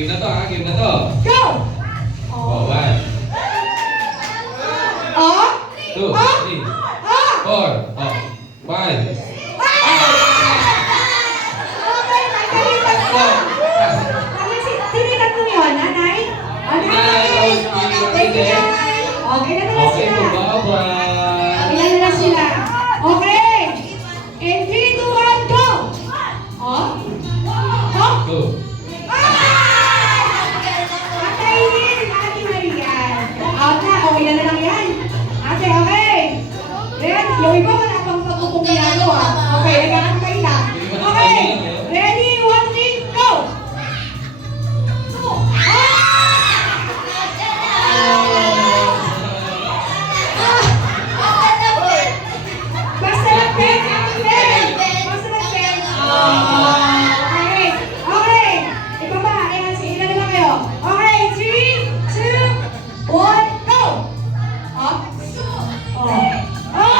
Game na to ha, game na to. Go! Oh, 1, Oh! 2, 3, 4, 5. Okay, may kalitan ko. Tinitan mo yun, nanay? Okay. Thank you, nanay. Okay na na Okay, sila. bye-bye. Ilan na sila? Okay. And 3, 2, 1, go! Oh? Oh? Go. Patayin, Ate Marian. Okay, okay na lang yan. Ate, okay. Ready? Yung iba wala pang pagpupumiyano ha. Okay, nagkakantay na. Okay. Ready, 1, 3, go! Basta lang, Ben. Basta lang, Ben. Okay. Okay. Ibaba. Ayan, sige na lang kayo. Okay, 3, 2, 1, go! Up. Oh. Oh!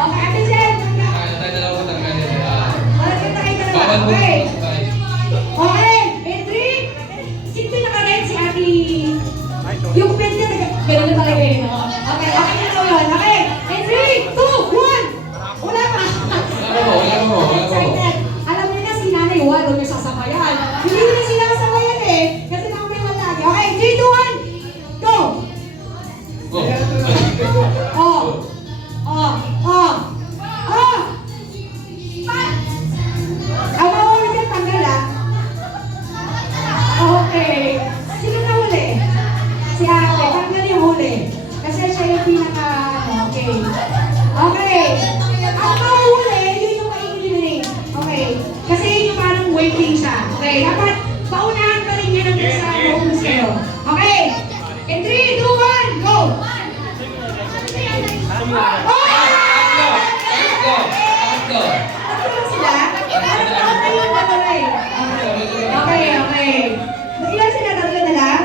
Okay, Ate Jen. Tayo dalawa ko talaga nila. Wala kita kayo talaga. Bawal mo. Okay. Bye. Okay. And 3. Sino yung naka-red si Ate? Yung pen niya, gano'n na talaga yun. Okay, okay na ito yun. Okay. And 3, 2, 1. Wala pa. Wala mo. Excited. Alam niyo na si Nanay Juan, huwag niyo sasabayan. Hindi niyo sila sasabayan eh. Kasi nakumiwan lagi. Okay, 3, 2, 1. Go! Go. Oh! Oh! Oh! Oh! Ang mawawala dyan, tanggal ah. Okay. Sino na huli? Si Ate. Tanggal yung huli. Kasi siya yung pinaka... Okay. Okay. Ang mahuli, yun yung ma-eliminate. Okay. Kasi yun yung parang waiting siya. Okay. Dapat paunahan ka rin yun ang sa loob sa'yo. Okay. In 3, 2, 1, go! Oh! Go. Tatlo sila? Okay yung dalawa eh. Okay, okay. Ilan sila? Tatlo na lang?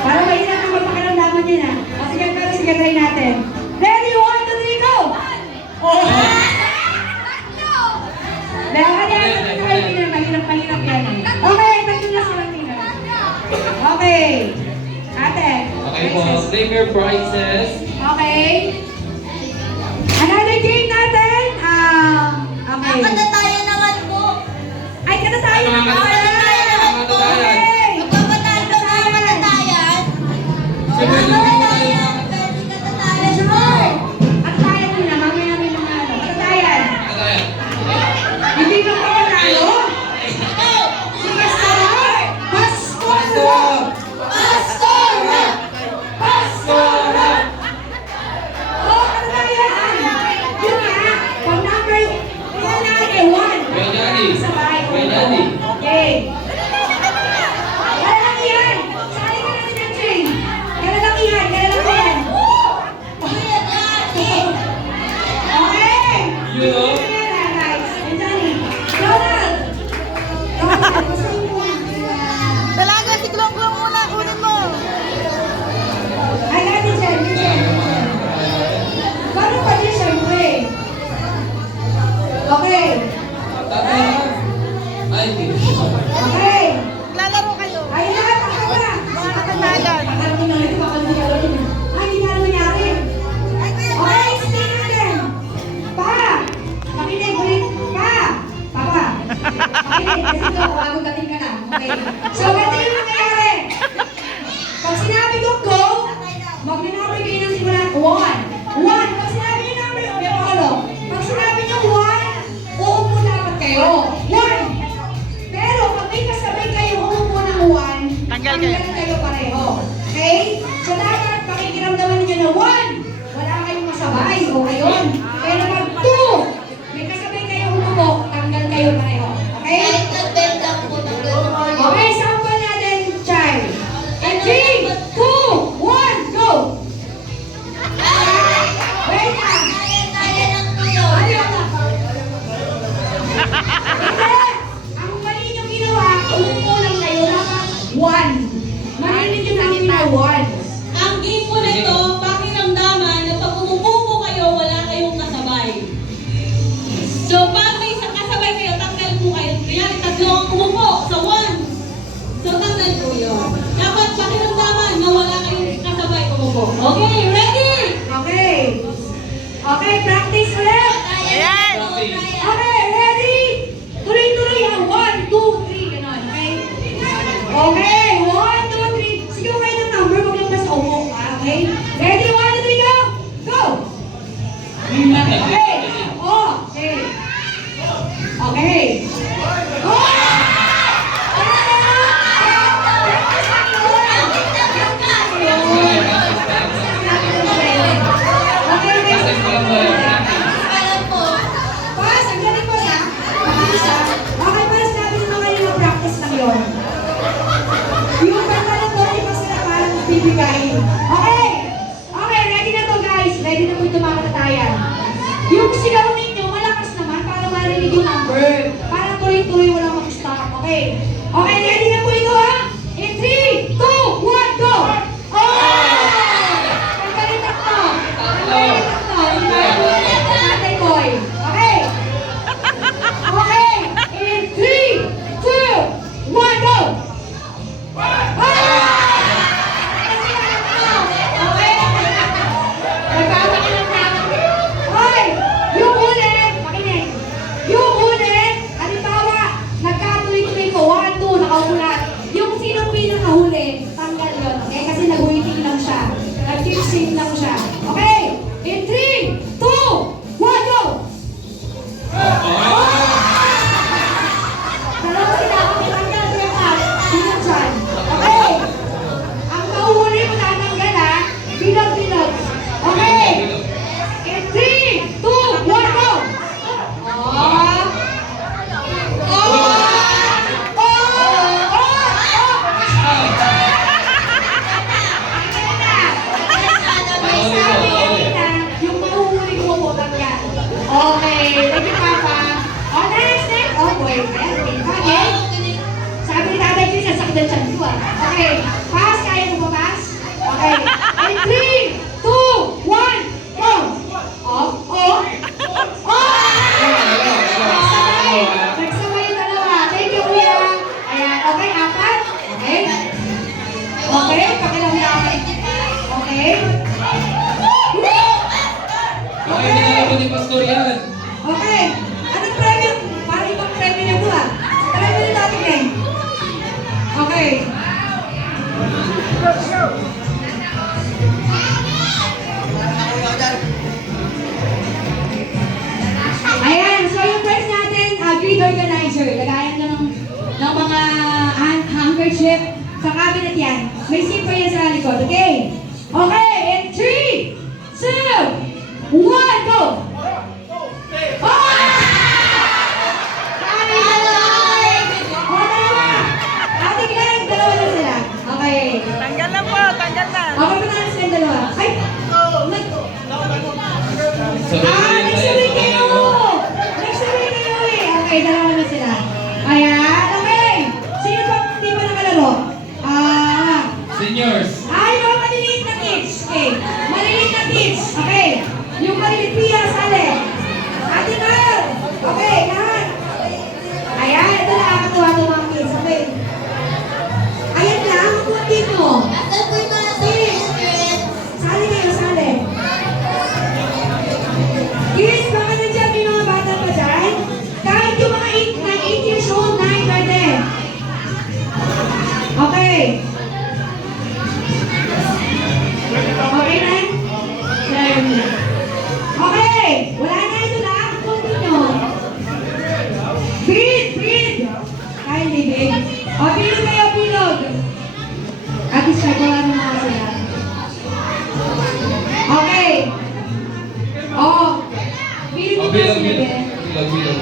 Parang mahirap na magpakiramdaman yun ah. O sige, pero sige, try natin. Ready, 1, 2, 3, go! Oh! Lahat yan, mahirap yan eh. Okay, tatlo na sila nila. Okay. Ate. Okay po, claim your prizes. Okay. Another game natin. Okay. Nakatatayan naman po. Ay, kata tayo na Nakatatayan. Nakatatayan naman po. Okay. Magpapatalo sa katatayan. Siyempre, Nakatatayan. Katatayan po. At tayo muna, mamaya may mga ano. At tayan. Katayan. Hindi ka pa panalo. Sige, start. Pastor. Pastor. Pastor. Oh, katatayan. Yun nga. Pag number, kaya natin, 1. May daddy. Sabay. May daddy. Okay. Kalalakihan. Sali ka natin ng train. Kalalakihan. Kalalakihan. Okay. You know? Talaga, si Klong-Klong muna. Kunin mo. Okay. Tatay. Ay, Lalaro kayo. Ayun na, takot na. Mga katatayan. Pakarating na rin, pakarating na rin. Ay, hindi na nangyari. Okay, stay natin. Pa! Makinig, ulit. Pa! Papa! Makinig, kasi ito, bagong dating ka na. Okay. So, ganito yung nangyayari. Pag sinabi ko go, magnanapay kayo ng simula. 1. 1. Pag sinabi nyo number, may pakalo. Pag sinabi nyo 1, uupo dapat kayo. 1. Pero pag may kasabay kayo umupo ng 1, Tanggal kayo. kayo pareho. Okay? So dapat pakikiramdaman ninyo na 1, wala kayong masabay. O ayun. Pero pag 2, may kasabay kayo umupo, tanggal kayo pareho. Okay? Kahit nag-bend lang po ng gano'n. Okay, sample natin. po. Okay, ready? Okay. Okay, practice ulit. Ayan. Okay, ready? Tuloy-tuloy yan. 1, 2, 3. Ganon, okay? Okay, 1, 2, 3. Sige, kayo ng number. Huwag lang basta umo. Okay? Ready? 1, 2, 3, go! Go! Okay. Oh, okay. Okay. Oh! Alam po. Pas, ang galing mo ha? Pakisa. Okay, para sinabi nyo kayo ng practice lang yun. Yung kanta na to, di ba sila parang bibigayin? Okay! Okay, ready na to guys. Ready na po ito mga katatayan. Yung sigaw ninyo, malakas naman para marinig yung number. Para tuloy-tuloy walang mag-stop. Okay? Okay, ready na po ito ha? In 3, 2, 1, go! Oh! Pagkalit ako. Pagkalit ako. Tatay boy. Okay? Okay. In 3, 2, 1, go! Okay? Nagpapakilang namin. Hoy! Yung huli, makinig. Yung huli, halimbawa, nagkatuloy-tuloy ko, 1, 2, nakaulat. Yung sinong pinakahuli, tanggal yun. Okay? Kasi nag-waiting lang siya. Nag-keep sync lang siya. Okay? In 3, 2, 1, go! Dalawa sila ako tinanggal, teka. Sino dyan? Okay. Ang nauhuli mo tatanggal ha. Bilog-bilog. Okay. In 3, 2, 1, go! Oh! Oh! Yung mahuhuli ko po tanggal. Okay. Thank you, Papa. Oh, next. Oh, boy. Okay. Sabi ni Tatay Chris, ang sakit ng tiyan ko ah. Okay. Pass. Kaya mo ba pass? Okay. In 3, 2, 1, go! Oh, oh. Oh! Nagsabay yung dalawa. Thank you, Kuya. Ayan. Okay, 4. Okay. Okay, pakilamdaman. Okay. Okay, pinalaban ni Pastor yan. Okay. Anong premyo? Para ibang premyo niya po ah. Premyo ni Tatay Glenn. Okay. Ayan, so yung friends natin, grid organizer. Lagayan na ng mga handkerchief sa cabinet yan. May zipper yan sa likod, okay? Okay, in 3, 2, 1, go! Oh! Ate Glenn, dalawa na sila. Okay. Tanggal na po, tanggal na. Okay pa na sila dalawa. Ay! Sabay Nagsabay kayo! Nagsabay kayo eh! Okay, dalawa na sila. Ayan, okay. Sino pa hindi pa nakalaro? Seniors. Ay, mga maliliit na kids. Okay. Maliliit na kids. Okay. Yung maliliit Pia, sali. Ate Nal. Okay, lahat. Ayan, ito nakakatuwa itong mga kids. Okay. Ayan lang, kunti mo. Asan po yung mga secret? Sali kayo, sali. Kids, baka nandiyan may mga bata pa dyan. Kahit yung mga 8 years old, 9 pwede. Okay. Okay na? Okay. Wala na ito lang. Kunti nyo. Breathe. Kaya bibig. O, bilog kayo, bilog. At least nagawa ng mga sila. Okay. O. Bilog Oh, nyo bilog, sila, bilog. be. Bilog.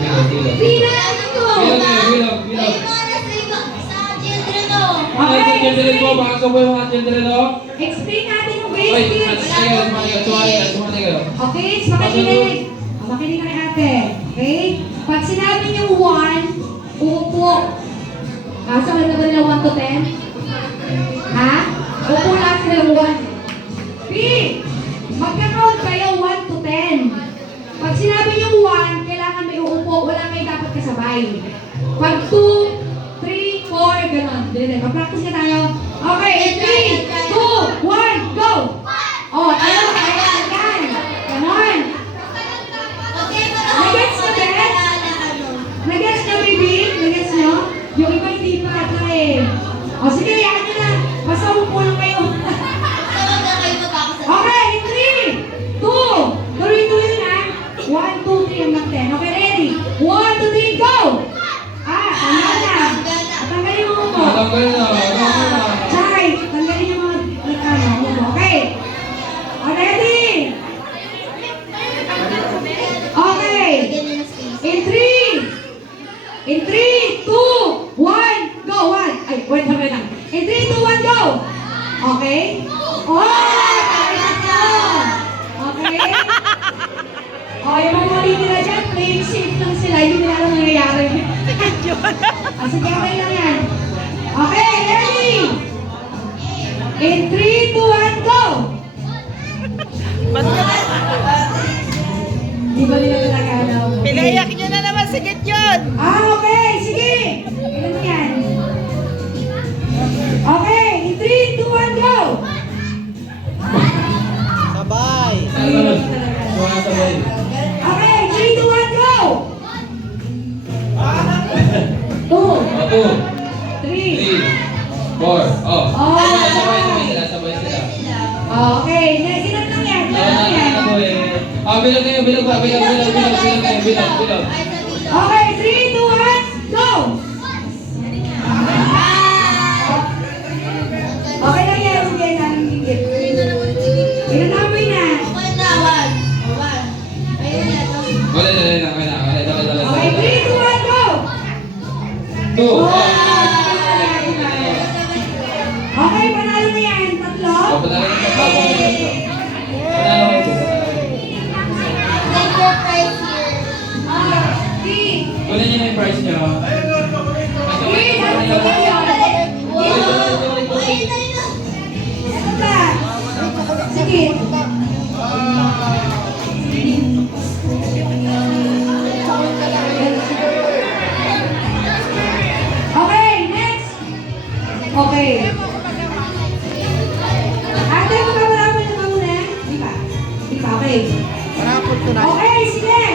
Bilog nyo. Bilog. May para sa children oh. Mga children po, baka sa po yung mga children o. Explain natin yung Wait, base kids. sumali kayo. Okay, makinig. Makinig kay ate. Okay? Pag sinabi niyo 1, uupo. Sa kanila ba nila 1 to 10? Ha? Upo lahat sila 1. B! Magka-count kayo 1 to 10. Pag sinabi niyo 1, kailangan may uupo. Wala kayo dapat kasabay. Pag 2, 3, 4, gano'n. Mag-practice ka tayo. Okay, in 3, 2, 1, go! 1, O sige, yakin nyo na. Basta upo lang kayo. Tawag na kayo magkakasama. Okay, in 3, 2, tuloy-tuloy na. 1, 2, 3 hanggang 10. Okay, ready? 1, 2, 3, go! Tanggal na. Tanggalin mo upo. Tanggal na. Tanggal na. Chay, tanggalin yung mga upo. Okay. Ready? Okay. Lagyan niyo ng space. In 3, 2, 1, go! 1. Ay, wait lang. In 3, 2, 1, go! Okay? Oh! Okay? Oh, yung mga malitira dyan, playing safe lang sila. Hindi nila alam nangyayari. Sige, okay lang yan. Okay, ready? In 3, 2, 1, go! Di ba nila talaga alam? Pinayak nyo na naman, sigit yun! Okay, sige. Ilan mo yan? Okay, in 3, 2, 1, go! Sabay! Sabay. Sabay. Okay, 3, 2, 1, go! 2, 3. 3, 4. Oh. Oh. Sabay sila. Sabay sila. Okay, next, ilan lang yan? Ilan lang yan? Bilang kayo. Bilang kayo. Bilang. Ay, sa bilo. Okay, 3, 2, 1, go! Okay lang yan, sige, nanginggit. Ilan na mo na? Okay na, one. One. Ayun na, tapos. Wala. Okay, 3, 2, 1, go! 2. Okay, panalo na yan. Tatlo? Take your prize here. Okay, Kunin niyo na yung price niyo. Wow! Ayun na, yun na. Ito pa. Sige. Okay, next. Okay. Ate, magkamarami na ba muna? Di pa. Okay. Parapot ko na. Okay, sige.